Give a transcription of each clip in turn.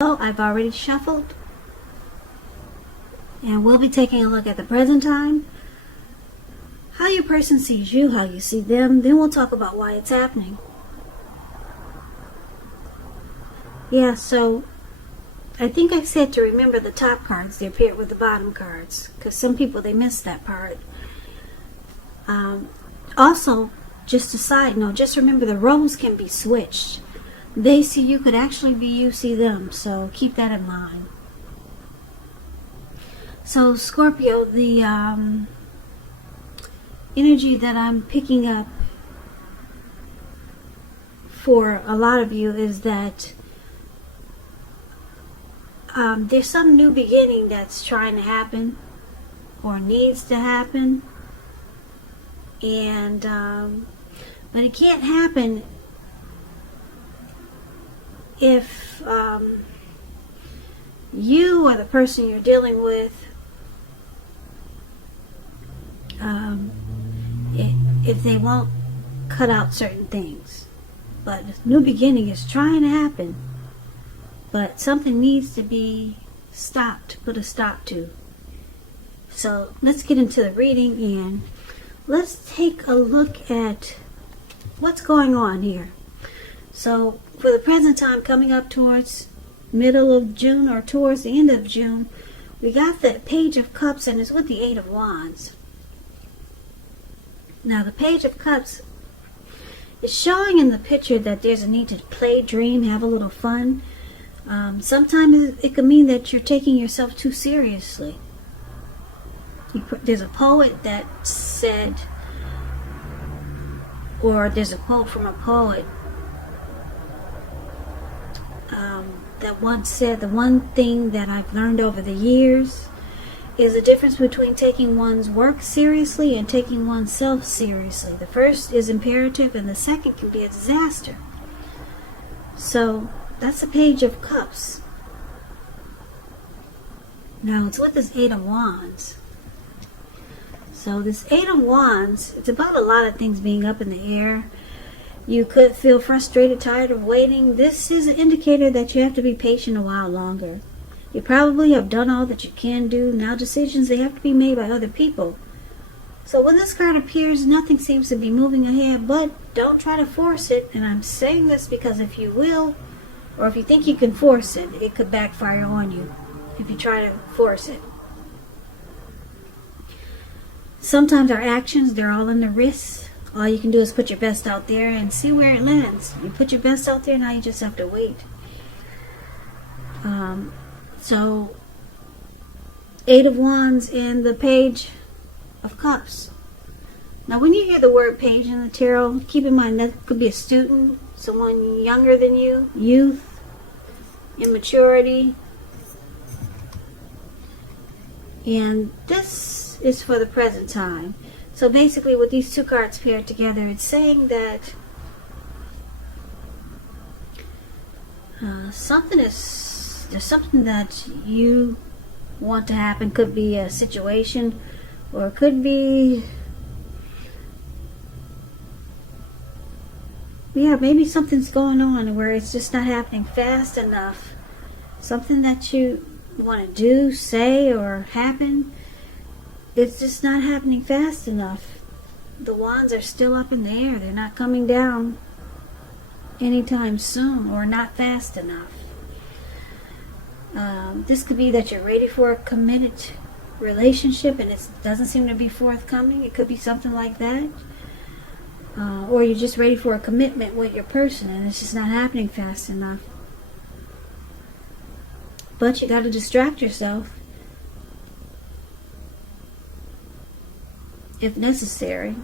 Well, I've already shuffled, and we'll be taking a look at the present time, how your person sees you, how you see them. Then we'll talk about why it's happening. Yeah, so I think I said to remember the top cards. They appear with the bottom cards, because some people, they miss that part. Also, just a side note, just remember the roles can be switched. They see you could actually be you see them, so keep that in mind. So Scorpio, the energy that I'm picking up for a lot of you is that there's some new beginning that's trying to happen or needs to happen, and but it can't happen if you or the person you're dealing with, if they won't cut out certain things. But a new beginning is trying to happen, but something needs to be stopped, put a stop to. So let's get into the reading and let's take a look at what's going on here. So for the present time, coming up towards middle of June or towards the end of June, we got the Page of Cups, and it's with the Eight of Wands. Now the Page of Cups is showing in the picture that there's a need to play, dream, have a little fun. Sometimes it could mean that you're taking yourself too seriously. There's a poet that said, or there's a quote from a poet that once said, the one thing that I've learned over the years is the difference between taking one's work seriously and taking oneself seriously. The first is imperative and the second can be a disaster. So that's the Page of Cups. Now it's with this Eight of Wands. So this Eight of Wands, it's about a lot of things being up in the air. You could feel frustrated, tired of waiting. This is an indicator that you have to be patient a while longer. You probably have done all that you can do. Now decisions, they have to be made by other people. So when this card appears, nothing seems to be moving ahead, but don't try to force it. And I'm saying this because if you will, or if you think you can force it, it could backfire on you if you try to force it. Sometimes our actions, they're all in the wrists. All you can do is put your best out there and see where it lands. You put your best out there, now you just have to wait. So, Eight of Wands and the Page of Cups. Now when you hear the word page in the tarot, keep in mind that could be a student, someone younger than you, youth, immaturity. And this is for the present time. So basically with these two cards paired together, it's saying that there's something that you want to happen. Could be a situation, or it could be, yeah, maybe something's going on where it's just not happening fast enough. Something that you want to do, say, or happen, it's just not happening fast enough. The wands are still up in the air. They're not coming down anytime soon, or not fast enough. This could be that you're ready for a committed relationship and it doesn't seem to be forthcoming. It could be something like that. Or you're just ready for a commitment with your person and it's just not happening fast enough. But you got to distract yourself if necessary.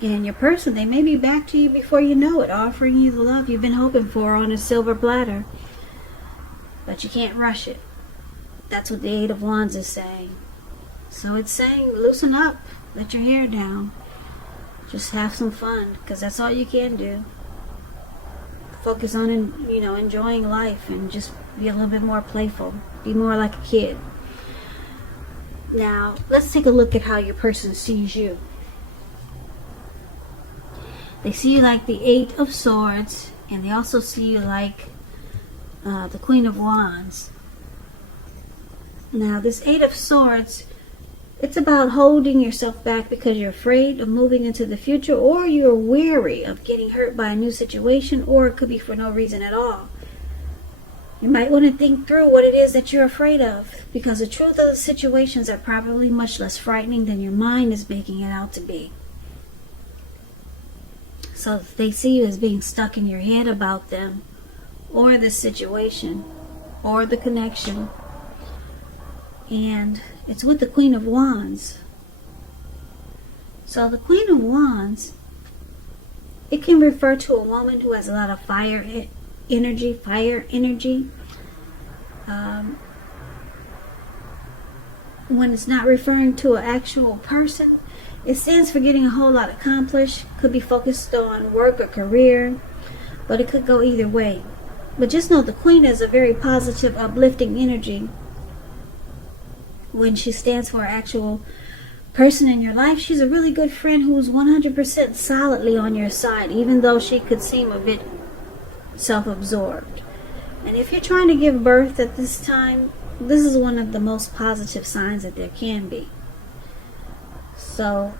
And your person, they may be back to you before you know it, offering you the love you've been hoping for on a silver platter. But you can't rush it. That's what the Eight of Wands is saying. So it's saying, loosen up, let your hair down, just have some fun, because that's all you can do. Focus on, enjoying life and just be a little bit more playful, be more like a kid. Now, let's take a look at how your person sees you. They see you like the Eight of Swords, and they also see you like the Queen of Wands. Now, this Eight of Swords, it's about holding yourself back because you're afraid of moving into the future, or you're weary of getting hurt by a new situation, or it could be for no reason at all. You might want to think through what it is that you're afraid of, because the truth of the situations are probably much less frightening than your mind is making it out to be. So if they see you as being stuck in your head about them, or the situation, or the connection, and it's with the Queen of Wands. So the Queen of Wands, it can refer to a woman who has a lot of fire energy. When it's not referring to an actual person, it stands for getting a whole lot accomplished. Could be focused on work or career, but it could go either way. But just know the Queen is a very positive, uplifting energy. When she stands for an actual person in your life, she's a really good friend who's 100% solidly on your side, even though she could seem a bit self-absorbed. And if you're trying to give birth at this time, this is one of the most positive signs that there can be. So,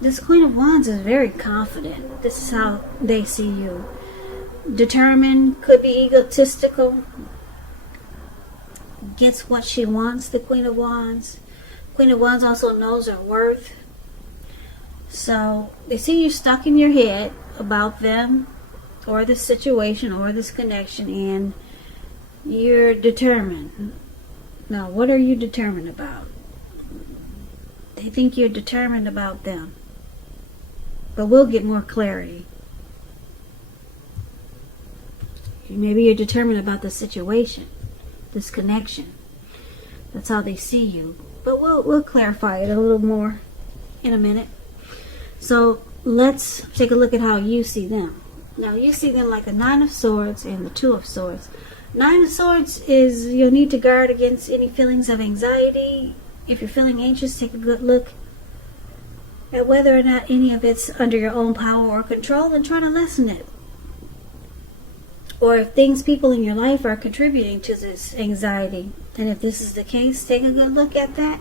this Queen of Wands is very confident. This is how they see you. Determined, could be egotistical. Gets what she wants, the Queen of Wands. Queen of Wands also knows her worth. So, they see you stuck in your head about them, or this situation, or this connection, and you're determined. Now, what are you determined about? They think you're determined about them. But we'll get more clarity. Maybe you're determined about the situation, this connection. That's how they see you. But we'll clarify it a little more in a minute. So let's take a look at how you see them. Now, you see them like a Nine of Swords and the Two of Swords. Nine of Swords is you'll need to guard against any feelings of anxiety. If you're feeling anxious, take a good look at whether or not any of it's under your own power or control and try to lessen it. Or if things, people in your life are contributing to this anxiety. And if this is the case, take a good look at that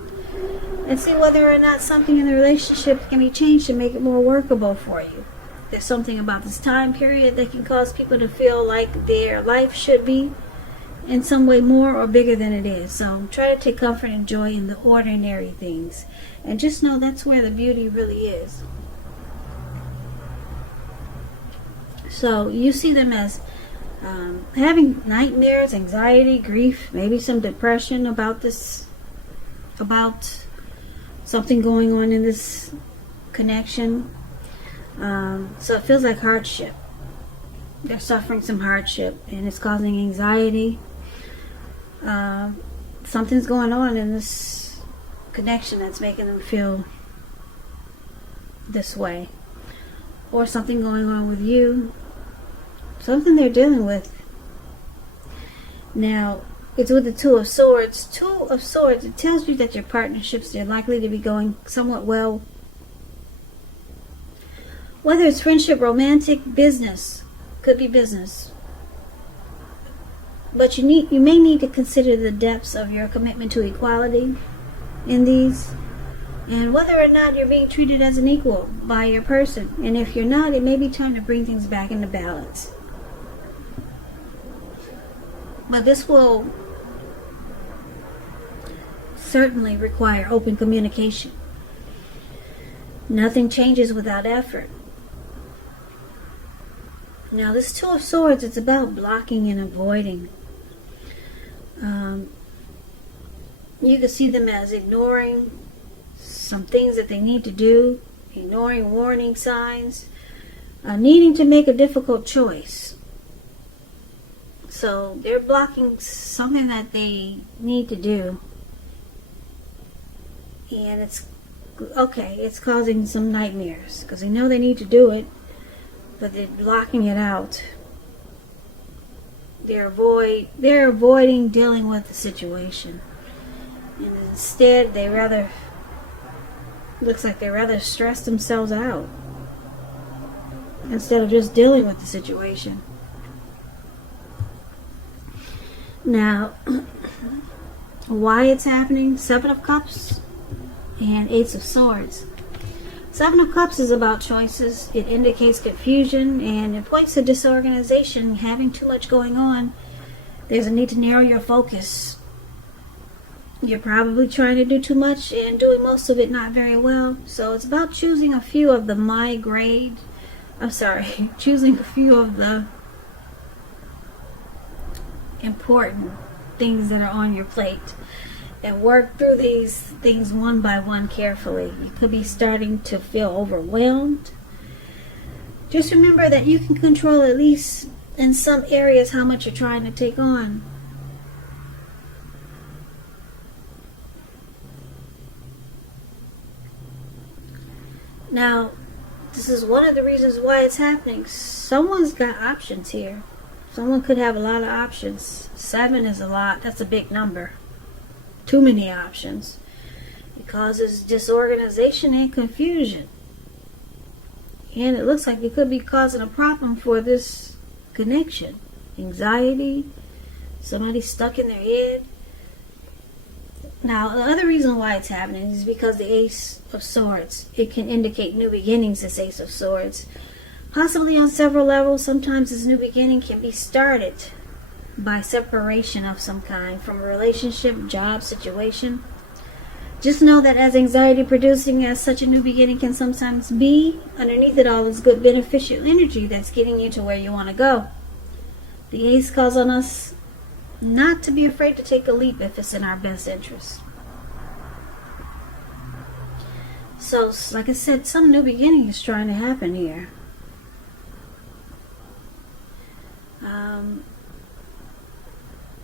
and see whether or not something in the relationship can be changed to make it more workable for you. There's something about this time period that can cause people to feel like their life should be in some way more or bigger than it is. So try to take comfort and joy in the ordinary things. And just know that's where the beauty really is. So you see them as having nightmares, anxiety, grief, maybe some depression about something going on in this connection. So it feels like hardship. They're suffering some hardship and it's causing anxiety. Something's going on in this connection that's making them feel this way. Or something going on with you. Something they're dealing with. Now, it's with the Two of Swords. Two of Swords, it tells you that your partnerships, they're likely to be going somewhat well. Whether it's friendship, romantic, business, could be business. But you may need to consider the depths of your commitment to equality in these, and whether or not you're being treated as an equal by your person. And if you're not, it may be time to bring things back into balance. But this will certainly require open communication. Nothing changes without effort. Now, this Two of Swords, it's about blocking and avoiding. You can see them as ignoring some things that they need to do, ignoring warning signs, needing to make a difficult choice. So they're blocking something that they need to do. And it's causing some nightmares because they know they need to do it, but they're blocking it out. They're avoiding dealing with the situation. And instead, looks like they rather stress themselves out instead of just dealing with the situation. Now, why it's happening? Seven of Cups and Ace of Swords. Seven of Cups is about choices. It indicates confusion and it points to disorganization, having too much going on. There's a need to narrow your focus. You're probably trying to do too much and doing most of it not very well. So it's about choosing a few of the choosing a few of the important things that are on your plate and work through these things one by one carefully. You could be starting to feel overwhelmed. Just remember that you can control, at least in some areas, how much you're trying to take on. Now, this is one of the reasons why it's happening. Someone's got options here. Someone could have a lot of options. 7 is a lot. That's a big number. Too many options. It causes disorganization and confusion. And it looks like it could be causing a problem for this connection. Anxiety. Somebody stuck in their head. Now, the other reason why it's happening is because the Ace of Swords. It can indicate new beginnings, this Ace of Swords. Possibly on several levels. Sometimes this new beginning can be started by separation of some kind from a relationship, job, situation. Just know that as anxiety producing as such a new beginning can sometimes be, underneath it all is good beneficial energy that's getting you to where you want to go. The Ace calls on us not to be afraid to take a leap if it's in our best interest. So, like I said, some new beginning is trying to happen here.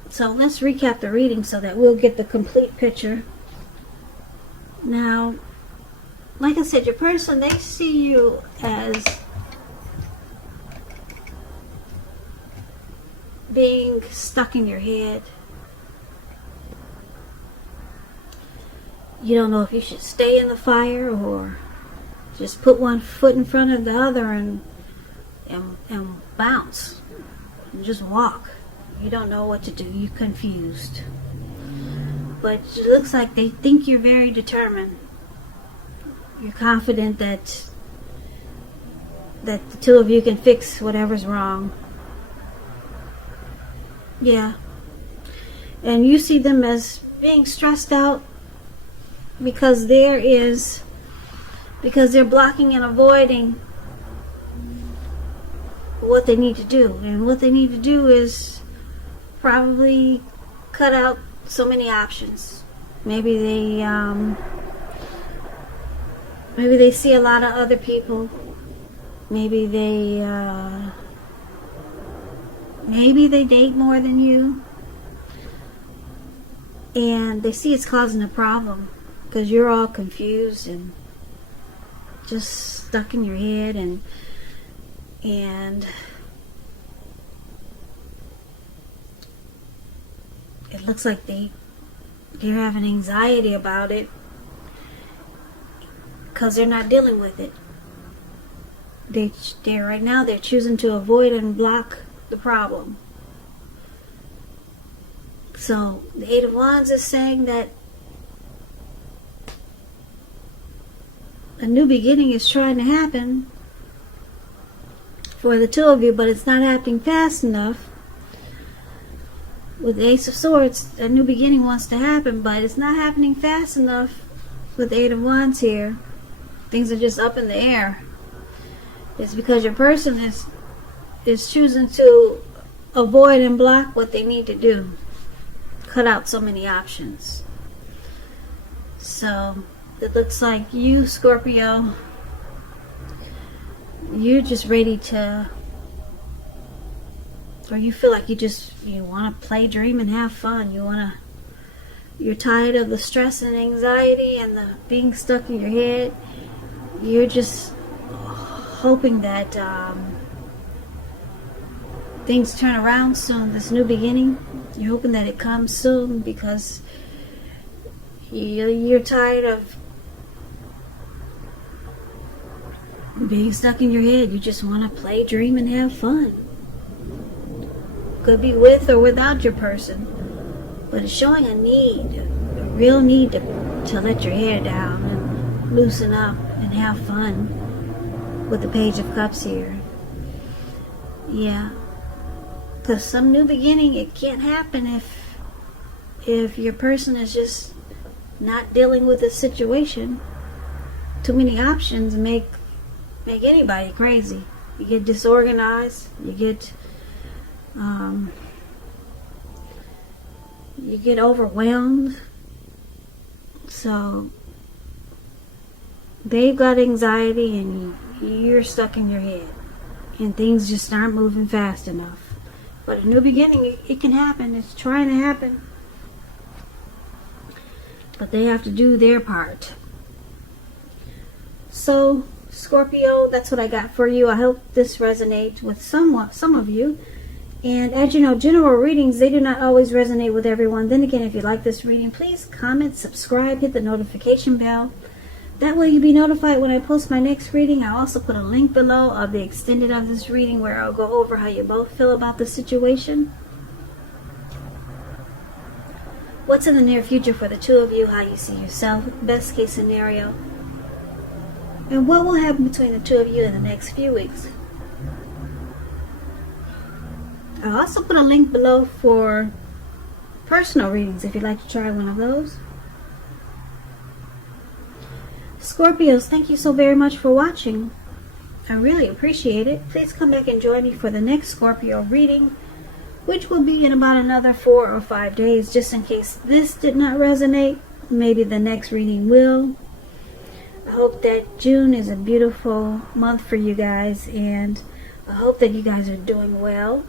So let's recap the reading so that we'll get the complete picture. Now, like I said, your person, they see you as being stuck in your head. You don't know if you should stay in the fire or just put one foot in front of the other and bounce and just walk. You don't know what to do. You're confused. But it looks like they think you're very determined. You're confident that the two of you can fix whatever's wrong. Yeah. And you see them as being stressed out because they're blocking and avoiding what they need to do. And what they need to do is probably cut out so many options. Maybe they see a lot of other people. Maybe they date more than you, and they see it's causing a problem because you're all confused and just stuck in your head, and it looks like they're having anxiety about it because they're not dealing with it. Right now they're choosing to avoid and block the problem. So the Eight of Wands is saying that a new beginning is trying to happen for the two of you, but it's not happening fast enough. With the Ace of Swords, a new beginning wants to happen, but it's not happening fast enough with the Eight of Wands here. Things are just up in the air. It's because your person is choosing to avoid and block what they need to do. Cut out so many options. So it looks like you, Scorpio, you're just ready to, or you feel like you want to play, dream, and have fun. You're tired of the stress and anxiety and the being stuck in your head. You're just hoping that things turn around soon. This new beginning, you're hoping that it comes soon because you're tired of being stuck in your head. You just want to play, dream, and have fun. Could be with or without your person. But it's showing a need, a real need to let your hair down and loosen up and have fun with the Page of Cups here. Yeah. Because some new beginning, it can't happen if your person is just not dealing with the situation. Too many options make anybody crazy. You get disorganized. You get overwhelmed. So they've got anxiety and you're stuck in your head. And things just aren't moving fast enough. But a new beginning, it can happen. It's trying to happen. But they have to do their part. So, Scorpio, that's what I got for you. I hope this resonates with some of you. And as you know, general readings, they do not always resonate with everyone. Then again, if you like this reading, please comment, subscribe, hit the notification bell. That way you'll be notified when I post my next reading. I'll also put a link below of the extended of this reading where I'll go over how you both feel about the situation. What's in the near future for the two of you, how you see yourself, best case scenario, and what will happen between the two of you in the next few weeks. I'll also put a link below for personal readings if you'd like to try one of those. Scorpios, thank you so very much for watching. I really appreciate it. Please come back and join me for the next Scorpio reading, which will be in about another 4 or 5 days. Just in case this did not resonate, maybe the next reading will. I hope that June is a beautiful month for you guys, and I hope that you guys are doing well.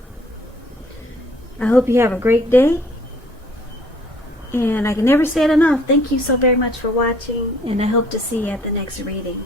I hope you have a great day. And I can never say it enough. Thank you so very much for watching, and I hope to see you at the next reading.